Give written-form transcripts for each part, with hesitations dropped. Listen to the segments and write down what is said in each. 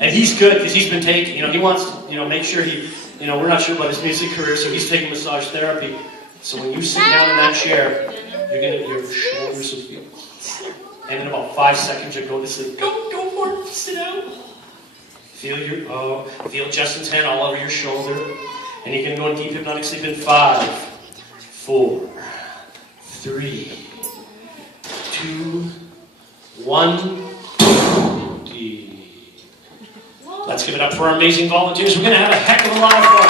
And he's good because he's been taking, he wants to, make sure we're not sure about his music career, so he's taking massage therapy. So when you sit down in that chair, your shoulders will feel. And in about 5 seconds, you'll go to sleep. Go for it, sit down. Feel Justin's hand all over your shoulder. And you can go in deep hypnotic sleep in 5, 4, 3, 2, 1. Let's give it up for our amazing volunteers. We're going to have a heck of a lot of fun.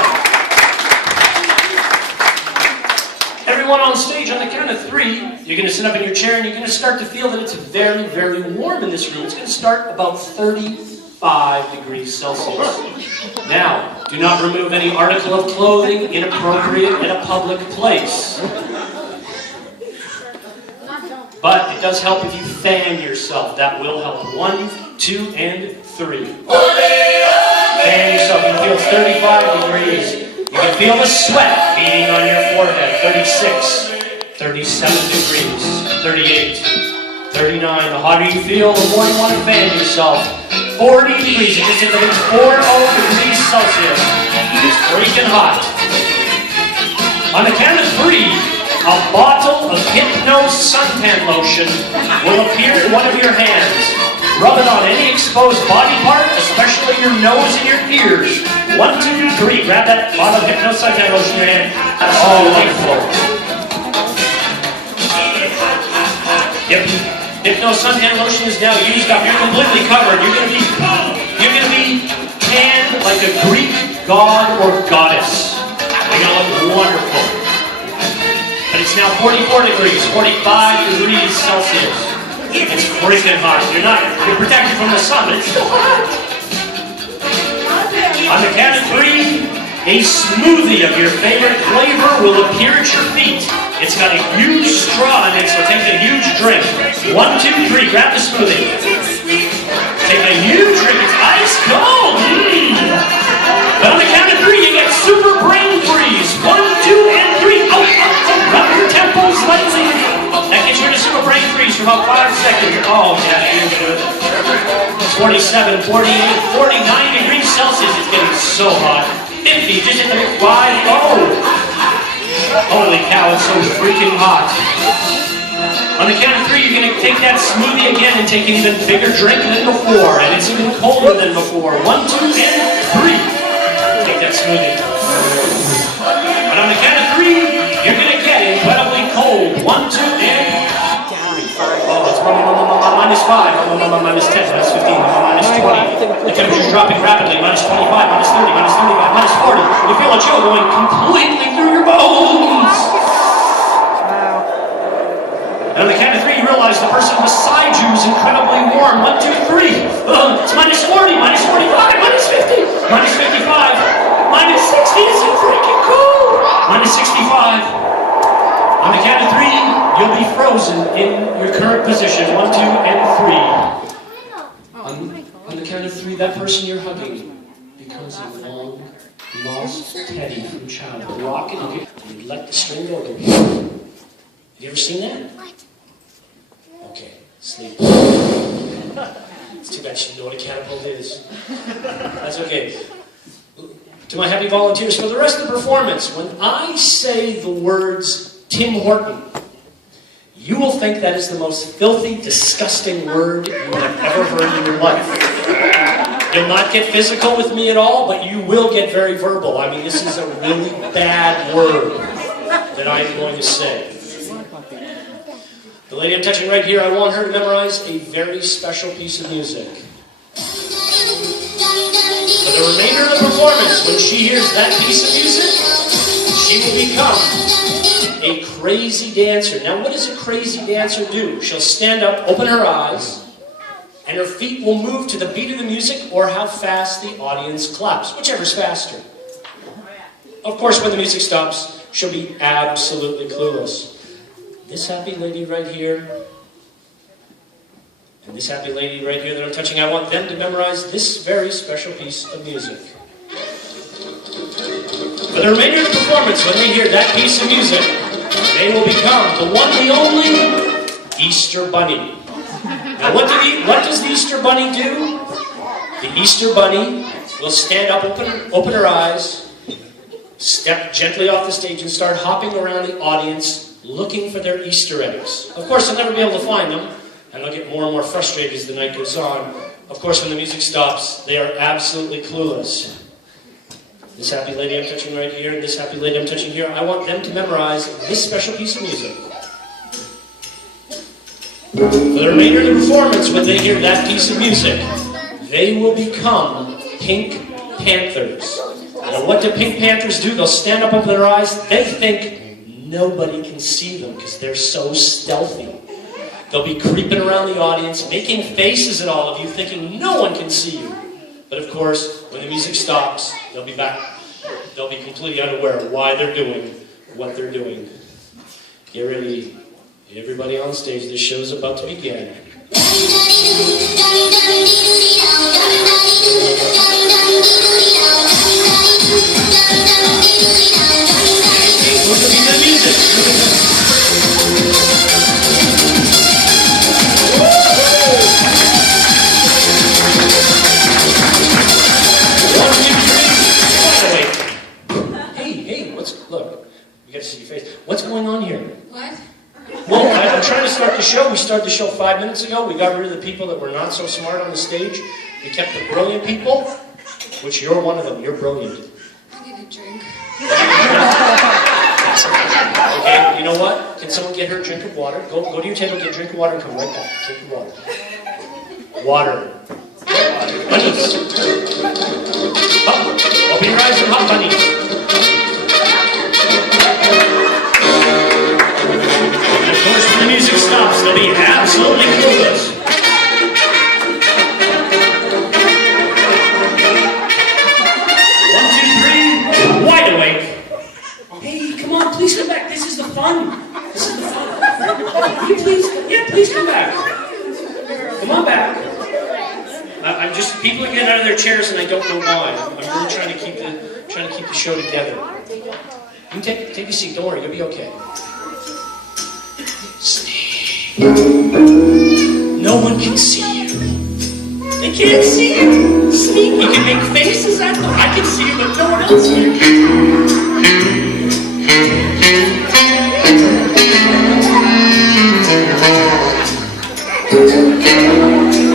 Everyone on stage, on the count of 3, you're going to sit up in your chair and you're going to start to feel that it's very, very warm in this room. It's going to start about 35 degrees Celsius. Now, do not remove any article of clothing inappropriate in a public place. But it does help if you fan yourself. That will help. 1, 2, and 3. Fan yourself. You can feel it's 35 degrees. You can feel the sweat beading on your forehead. 36, 37 degrees, 38, 39. The hotter you feel, the more you want to fan yourself. 40 degrees. You just hit the 40 degrees Celsius. It's freaking hot. On the count of 3, a bottle of Hypnotist suntan lotion will appear in one of your hands. Rub it on any exposed body part, especially your nose and your ears. 1, 2, 3. Grab that bottle of Hypnotist suntan lotion in your hand. That's all wonderful. Yep. Hypnotist suntan lotion is now used up. You're completely covered. You're gonna be tanned like a Greek god or goddess. You're gonna look wonderful. But it's now 44 degrees, 45 degrees Celsius. It's freaking hot. You're protected from the sun, but it's still hot. On the count of 3, a smoothie of your favorite flavor will appear at your feet. It's got a huge straw in it, so take a huge drink. 1, 2, 3, grab the smoothie. Take a huge drink. It's ice cold. But on the count of 3, you get super brain freeze. 1, 2, and 3. Rub your temples lightly. That gets you into super brain freeze for about 5 seconds. Oh, yeah, feels good. It's 47, 48, 49 degrees Celsius. It's getting so hot. 50, just hit the 5. Oh! Holy cow, it's so freaking hot. On the count of 3, you're going to take that smoothie again and take an even bigger drink than before. And it's even colder than before. 1, 2, and 3. Take that smoothie. And on the count of 3, you're going to get incredibly cold. 1, 2, and 3. Oh, it's minus 5, minus 10, minus 15, minus 20. The temperature's dropping rapidly. Minus 25, minus 30, minus 35, minus 40. You feel a chill going completely through your bones. And on the count of 3, you realize the person beside you is incredibly warm. 1, 2, 3. It's minus 40, minus 45, minus 50, minus 55, minus 60. It's so freaking cold. Minus 65. On the count of 3, you'll be frozen in your current position. 1, 2, and 3. On the count of 3, that person you're hugging becomes a long lost teddy from childhood. Rock it, and you let the string go. Have you ever seen that? Okay, sleep. It's too bad you know what a catapult is. That's okay. To my happy volunteers, for the rest of the performance, when I say the words Tim Horton, you will think that is the most filthy, disgusting word you have ever heard in your life. You'll not get physical with me at all, but you will get very verbal. I mean, this is a really bad word that I'm going to say. The lady I'm touching right here, I want her to memorize a very special piece of music. For the remainder of the performance, when she hears that piece of music, she will become a crazy dancer. Now, what does a crazy dancer do? She'll stand up, open her eyes, and her feet will move to the beat of the music or how fast the audience claps, whichever's faster. Of course, when the music stops, she'll be absolutely clueless. This happy lady right here, and this happy lady right here that I'm touching, I want them to memorize this very special piece of music. For the remainder of the performance, when they hear that piece of music, they will become the one, the only Easter Bunny. Now, what does the Easter Bunny do? The Easter Bunny will stand up, open her eyes, step gently off the stage, and start hopping around the audience looking for their Easter eggs. Of course, they'll never be able to find them, and they'll get more and more frustrated as the night goes on. Of course, when the music stops, they are absolutely clueless. This happy lady I'm touching right here, and this happy lady I'm touching here, I want them to memorize this special piece of music. For the remainder of the performance, when they hear that piece of music, they will become Pink Panthers. And what do Pink Panthers do? They'll stand up, open their eyes. They think nobody can see them because they're so stealthy. They'll be creeping around the audience, making faces at all of you, thinking no one can see you. But of course, when the music stops, they'll be back. They'll be completely unaware of why they're doing what they're doing. Get ready, everybody on stage. This show's about to begin. What's the beat of the music? Look, you got to see your face. What's going on here? What? Well, I'm trying to start the show. We started the show 5 minutes ago. We got rid of the people that were not so smart on the stage. We kept the brilliant people, which you're one of them. You're brilliant. I need a drink. Okay, you know what? Can someone get her a drink of water? Go to your table, get a drink of water, and come right back. Drink of water. Water. Bunnies. Oh, open your eyes and hot bunnies. And of course, when the music stops, they'll be absolutely clueless. 1, 2, 3, wide awake. Hey, come on, please come back. This is the fun. This is the fun. Please come back. Come on back. I'm just, people are getting out of their chairs and I don't know why. I'm really trying to keep the show together. You can take a seat, don't worry, you'll be okay. Steve. No one can see you. They can't see you. Steve, you can make faces at them. I can see you, but no one else can.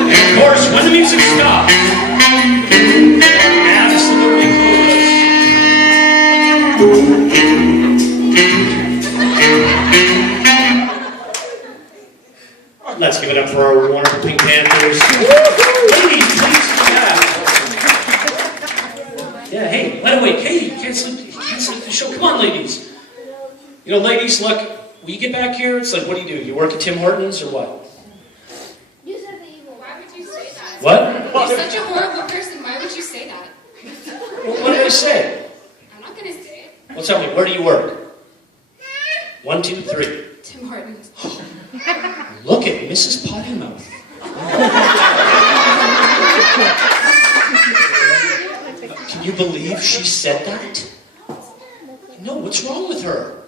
And of course, when the music stops, they're absolutely clueless. Let's give it up for our wonderful Pink Panthers. Ladies, please come back. Yeah, hey, wide awake. Hey, you can't sleep the show. Come on, ladies. You know, ladies, look, when you get back here, it's like, what do? You work at Tim Hortons or what? You said the evil. Why would you say that? What? You're such a horrible person. Why would you say that? Well, what did I say? I'm not going to say it. Well, tell me, where do you work? 1, 2, 3. Tim Hortons. Look at Mrs. Pottymouth. Can you believe she said that? No, what's wrong with her?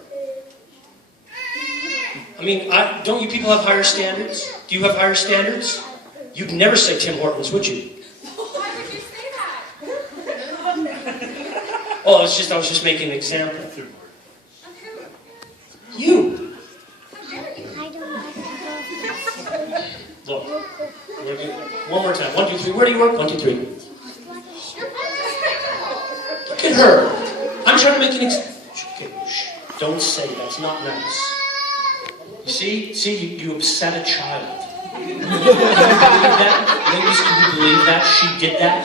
I mean, don't you people have higher standards? Do you have higher standards? You'd never say Tim Hortons, would you? Why would you say that? Oh, I was just making an example. You. Look, one more time. 1, 2, 3. Where do you work? 1, 2, 3. Look at her. I'm trying to make an example. Okay, shh. Don't say that's not nice. You see, you upset a child. Can you believe that? Ladies, can you believe that? She did that?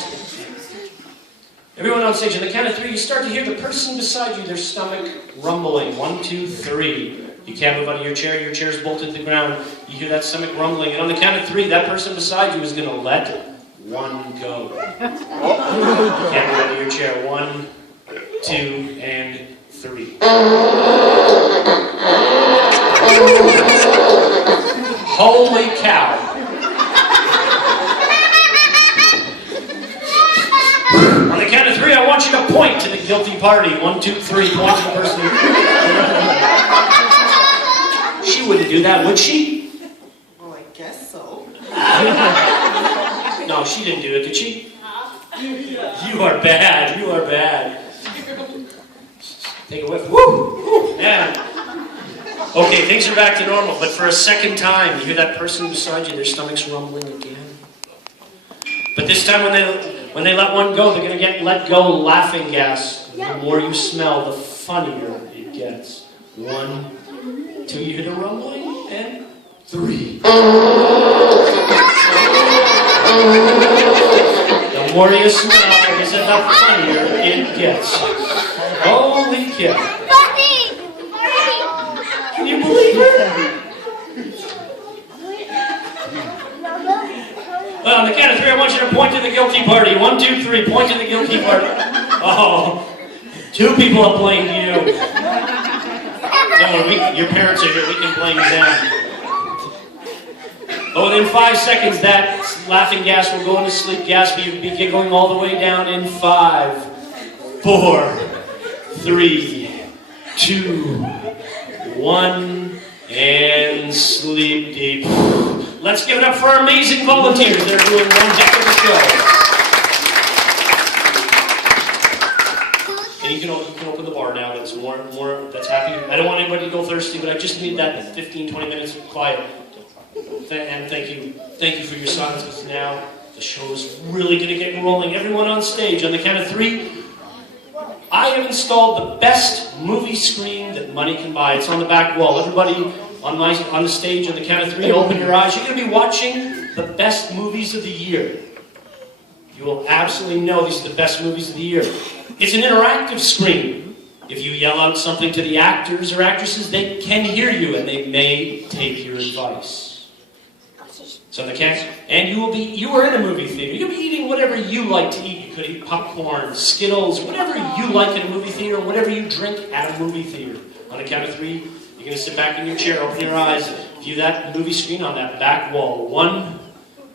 Everyone on stage, on the count of 3, you start to hear the person beside you, their stomach rumbling. 1, 2, 3. You can't move out of your chair's bolted to the ground. You hear that stomach rumbling, and on the count of 3, that person beside you is going to let one go. You can't move out of your chair. 1, 2, and 3. Holy cow. On the count of 3, I want you to point to the guilty party. 1, 2, 3, point to the person. She wouldn't do that, would she? Well, I guess so. No, she didn't do it, did she? No. You are bad. You are bad. Take a whiff. Woo! Yeah. Okay, things are back to normal, but for a second time, you hear that person beside you, their stomach's rumbling again. But this time when they let one go, they're going to get let go laughing gas. The more you smell, the funnier it gets. 1, 2, you hear the rumbling, and 3. The more you smell, like I said, the funnier it gets. Holy cow. Can you believe it? Well, on the count of 3, I want you to point to the guilty party. 1, 2, 3, point to the guilty party. Oh, 2 people have blamed you. Don't worry, your parents are here. We can blame them. But within 5 seconds, that laughing gas will go into sleep gas, but you'll be giggling all the way down in 5, 4, 3, 2, 1, and sleep deep. Let's give it up for our amazing volunteers. They're doing one heck of a show. And you can open the bar now. That's more. That's happy. I don't want anybody to go thirsty, but I just need that 15, 20 minutes of quiet. And thank you for your silence, because now the show is really going to get rolling. Everyone on stage, on the count of 3. I have installed the best movie screen that money can buy. It's on the back wall. Everybody on the stage, on the count of 3, open your eyes. You're going to be watching the best movies of the year. You will absolutely know these are the best movies of the year. It's an interactive screen. If you yell out something to the actors or actresses, they can hear you and they may take your advice. So the cats, and you are in a movie theater. You'll be eating whatever you like to eat. You could eat popcorn, Skittles, whatever you like in a movie theater, whatever you drink at a movie theater. On the count of 3, you're going to sit back in your chair, open your eyes, view that movie screen on that back wall. 1,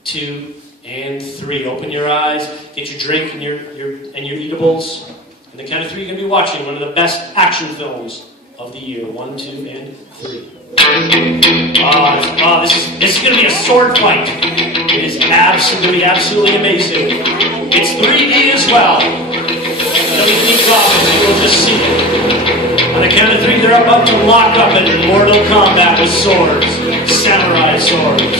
2, and 3. Open your eyes, get your drink and your eatables. On the count of 3, you're going to be watching one of the best action films of the year. 1, 2, and 3. This is going to be a sword fight. It is absolutely amazing. It's 3D as well. Don't even need graphics, you will just see it. On the count of 3, they're about to lock up in Mortal Kombat with swords. Samurai swords. 1,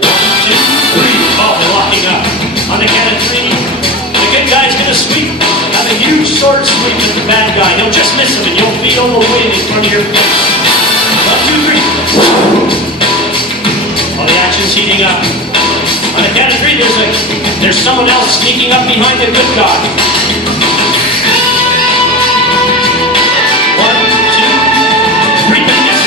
2, 3. Oh, they're locking up. On the count of 3, the good guy's going to sweep. Have a huge sword sweep at the bad guy. He'll just miss him and you'll feel the wind in front of your face. 1, 2, 3. Oh, the action's heating up. On the count of 3, there's someone else sneaking up behind the good guy. 1, 2, 3 minutes.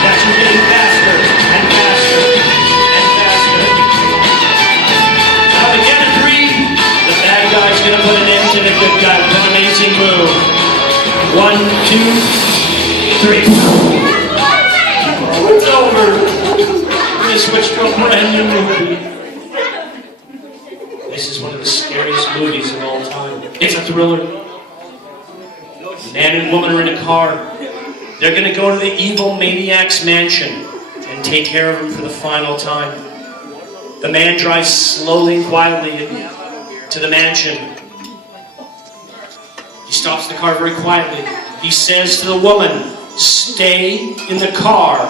That's you're getting faster and faster and faster. On the count of 3, the bad guy's going to put an end to the good guy with an amazing move. 1, 2, 3. Oh, it's over. We're going to switch to a brand new movie. This is one of the scariest movies of all time. It's a thriller. Man and woman are in a car. They're going to go to the evil maniac's mansion and take care of him for the final time. The man drives slowly and quietly to the mansion. He stops the car very quietly. He says to the woman, "Stay in the car.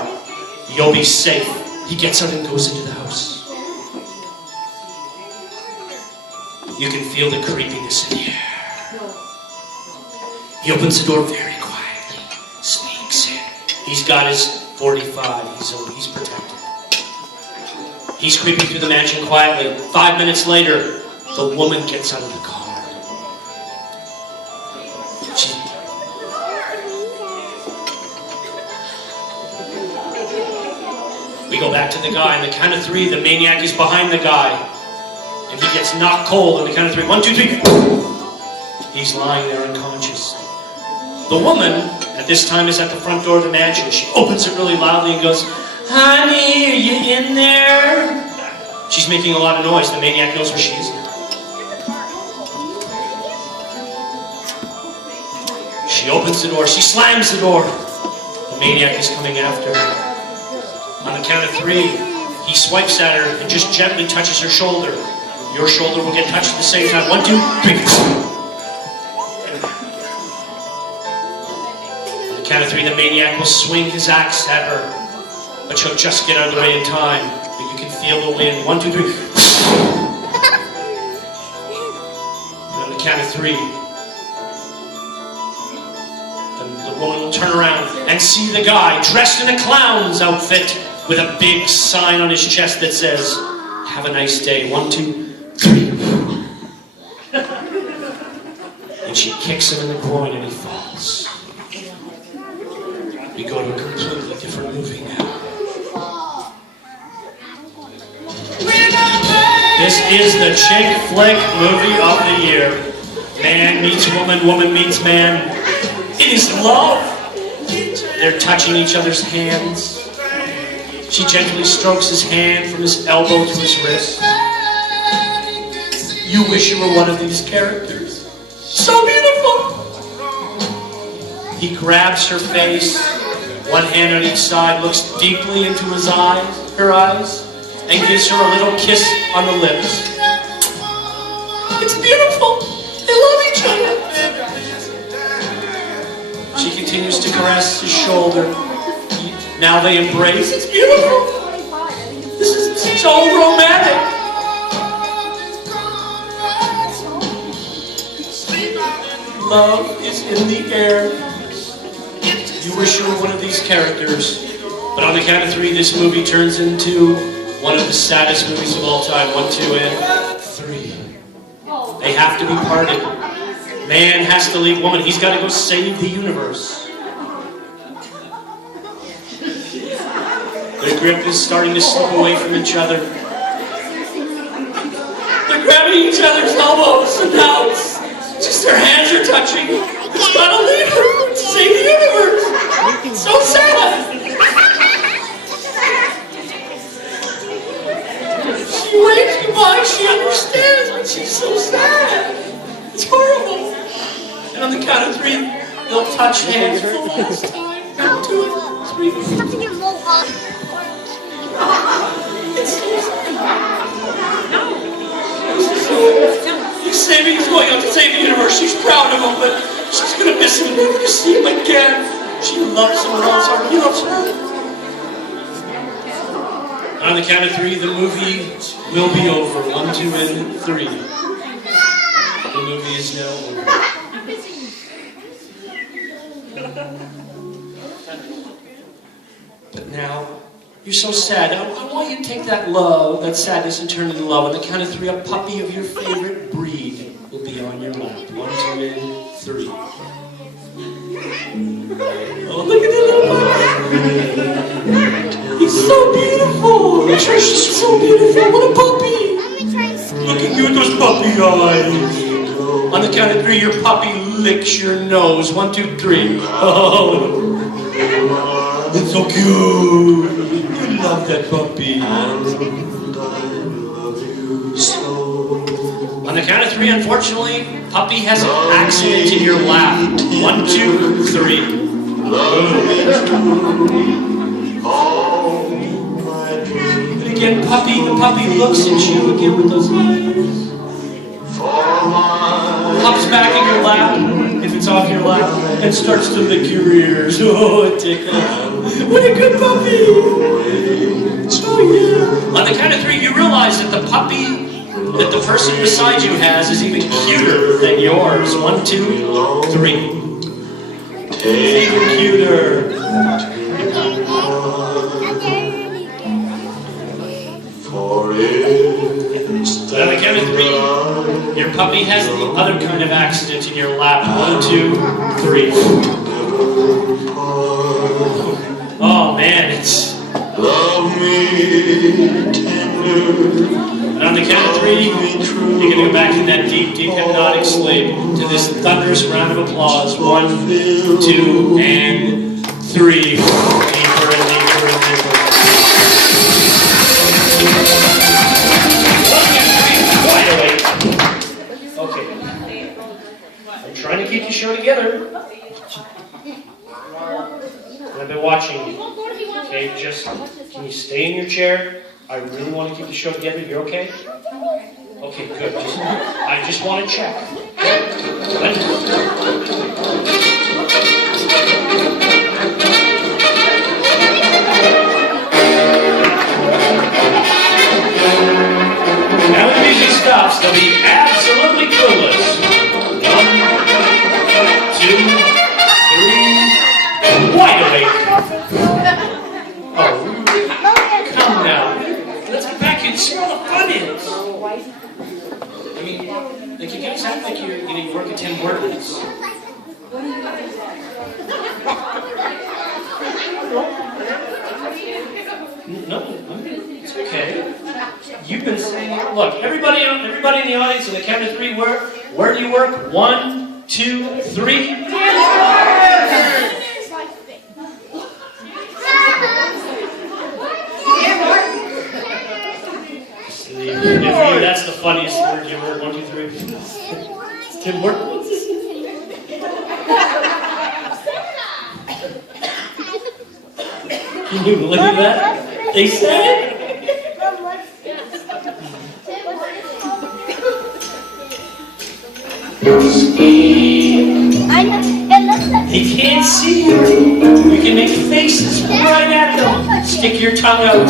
You'll be safe." He gets out and goes into the house. You can feel the creepiness in the air. He opens the door very quietly, sneaks in. He's got his .45. He's protected. He's creeping through the mansion quietly. 5 minutes later, the woman gets out of the car. We go back to the guy. On the count of 3, the maniac is behind the guy. And he gets knocked cold on the count of 3. 1, 2, 3. He's lying there unconscious. The woman, at this time, is at the front door of the mansion. She opens it really loudly and goes, "Honey, are you in there?" She's making a lot of noise. The maniac knows where she is now. She opens the door. She slams the door. The maniac is coming after her. On the count of 3, He swipes at her and just gently touches her shoulder. Your shoulder will get touched at the same time. 1, 2, 3. On the count of 3, the maniac will swing his axe at her. But she'll just get out of the way in time. But you can feel the wind. 1, 2, 3. And on the count of 3, the woman will turn around and see the guy dressed in a clown's outfit with a big sign on his chest that says, "Have a nice day." 1, 2, 3. And she kicks him in the groin and he falls. We go to a completely different movie now. This is the chick flick movie of the year. Man meets woman, woman meets man. It is love. They're touching each other's hands. She gently strokes his hand from his elbow to his wrist. You wish you were one of these characters. So beautiful. He grabs her face, one hand on each side, looks deeply into her eyes, and gives her a little kiss on the lips. It's beautiful. They love each other. She continues to caress his shoulder. Now they embrace. It's beautiful. This is so romantic. Love is in the air. You wish you were one of these characters. But on the count of 3, this movie turns into one of the saddest movies of all time. 1, 2, and 3. They have to be parted. Man has to leave woman. He's got to go save the universe. Their grip is starting to slip away from each other. They're grabbing each other's elbows and now just their hands are touching. It's got to leave her to save the universe. It's so sad. She waves goodbye. She understands, but she's so sad. It's horrible. And on the count of 3, they'll touch hands for the last time. 1, 2, 3. Something in mohawk. It's so he's saving, he's going out to save the universe. She's proud of him, but she's going to miss him, never to see him again. She loves him and loves her. He loves her. And on the count of 3, the movie will be over. 1, 2, and 3. The movie is now over. But now, you're so sad. I want you to take that love, that sadness, and turn it into love. On the count of 3, a puppy of your favorite breed will be on your lap. 1, 2, and 3. Oh, look at that little puppy. He's so beautiful. Trish is so beautiful. What a puppy. Look at you with those puppy eyes. On the count of 3, your puppy licks your nose. 1, 2, 3. Oh, it's so cute. You love that puppy. On the count of 3, unfortunately, puppy has an accident in your lap. 1, 2, 3. And again, the puppy looks at you again with those eyes. Hops back in your lap, if it's off your lap, and starts to lick your ears. Oh, it tickles. What a good puppy! Oh, yeah. On the count of 3, you realize that the puppy that the person beside you has is even cuter than yours. 1, 2, 3. Even cuter. But on the count of 3, your puppy has the other kind of accident in your lap. 1, 2, 3. Oh man, it's... Love me tender. And on the count of 3, you're going to go back in that deep, deep hypnotic sleep to this thunderous round of applause. 1, 2, and 3. Deeper and deeper and deeper. Okay. I'm trying to keep the show together. And I've been watching you. Okay, just can you stay in your chair? I really want to keep the show together. You're okay? Okay, good. I just want to check. Now when the music stops, they'll be absolutely clueless. 1, 2, 3, wide awake. Oh, come now. Let's get back here and see what the fun is. I mean, like you guys act like you work at Tim Hortons. No, it's okay. You've been saying, look, everybody in the audience, on the count of 3, where do you work? 1, 2, 3. That's the funniest word you heard. 1, 2, 3. It's Tim Hortons. Can you believe that? They said it? He can't see you. You can make faces right at them. Stick your tongue out.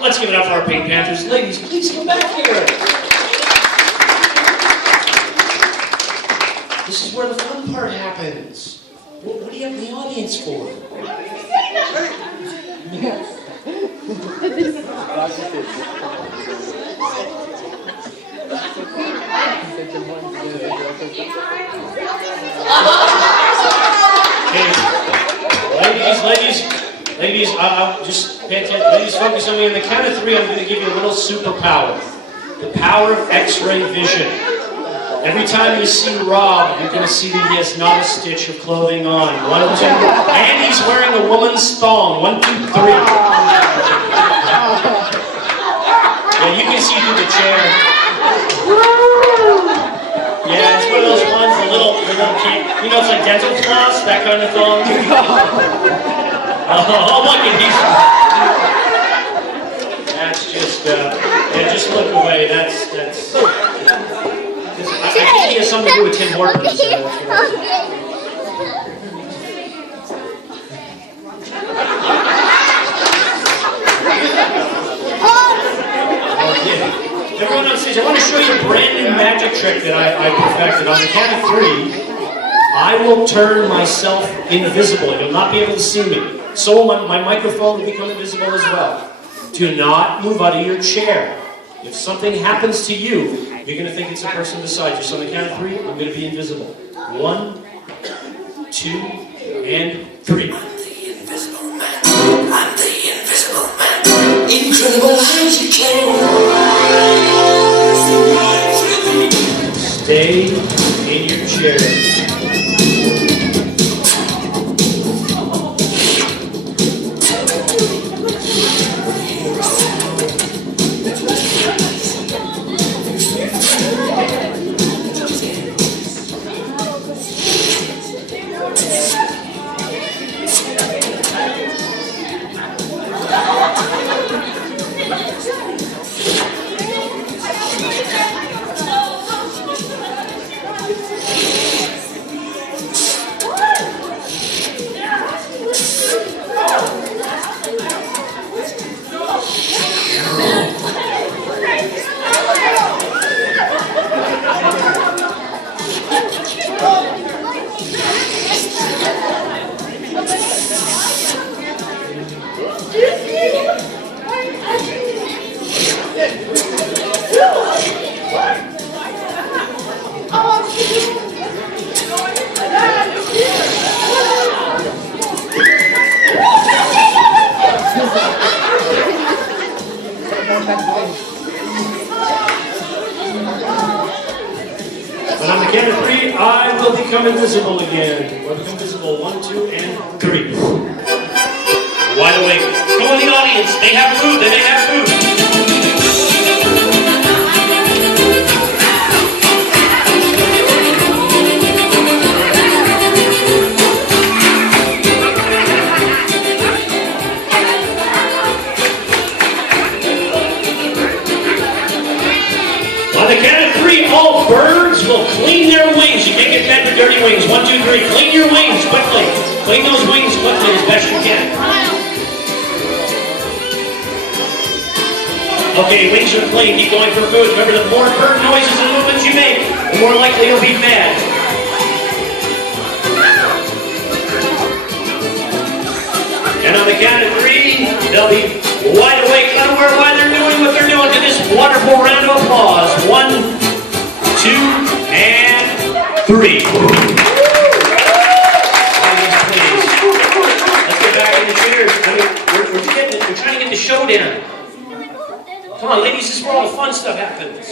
Let's give it up for our Pink Panthers. Ladies, please come back here. This is where the fun part happens. What do you have the audience for? Ladies, just pay attention. Ladies, focus on me. On the count of 3, I'm going to give you a little superpower. The power of X-ray vision. Every time you see Rob, you're going to see that he has not a stitch of clothing on. 1, 2, and he's wearing a woman's thong. 1, 2, 3. Yeah, you can see through the chair. Yeah, it's one of those ones, the little kid. You know, it's like dental floss, that kind of thong. Oh, look at these. That's just, yeah, just look away. That's. I think he has something to do with Tim Hortons. Everyone on stage, I want to show you a brand new magic trick that I perfected. On the count of 3, I will turn myself invisible. You'll not be able to see me. So my microphone will become invisible as well. Do not move out of your chair. If something happens to you, you're going to think it's the person beside you. So on the count of 3, I'm going to be invisible. 1, 2, and 3. I'm the invisible man. I'm the invisible man. Incredible as you can. Stay in your chair. But on the count of 3, I will become invisible again. We'll become visible. 1, 2, and 3. 1, Wide awake. Go in the audience. They have food. They may have food. On the count of 3, all birds will clean their wings. You can't get fed with dirty wings. 1, 2, 3. Clean your wings quickly. Clean those wings quickly as best you can. Okay, wings are clean. Keep going for food. Remember, the more bird noises and movements you make, the more likely you'll be fed. And on the count of 3, they'll be wide awake, unaware why they're doing what they're doing. To this wonderful round of applause. 1, 2, and 3. Ladies, please. Let's get back in the chairs. I mean, we're trying to get the show down. Come on, ladies, this is where all the fun stuff happens.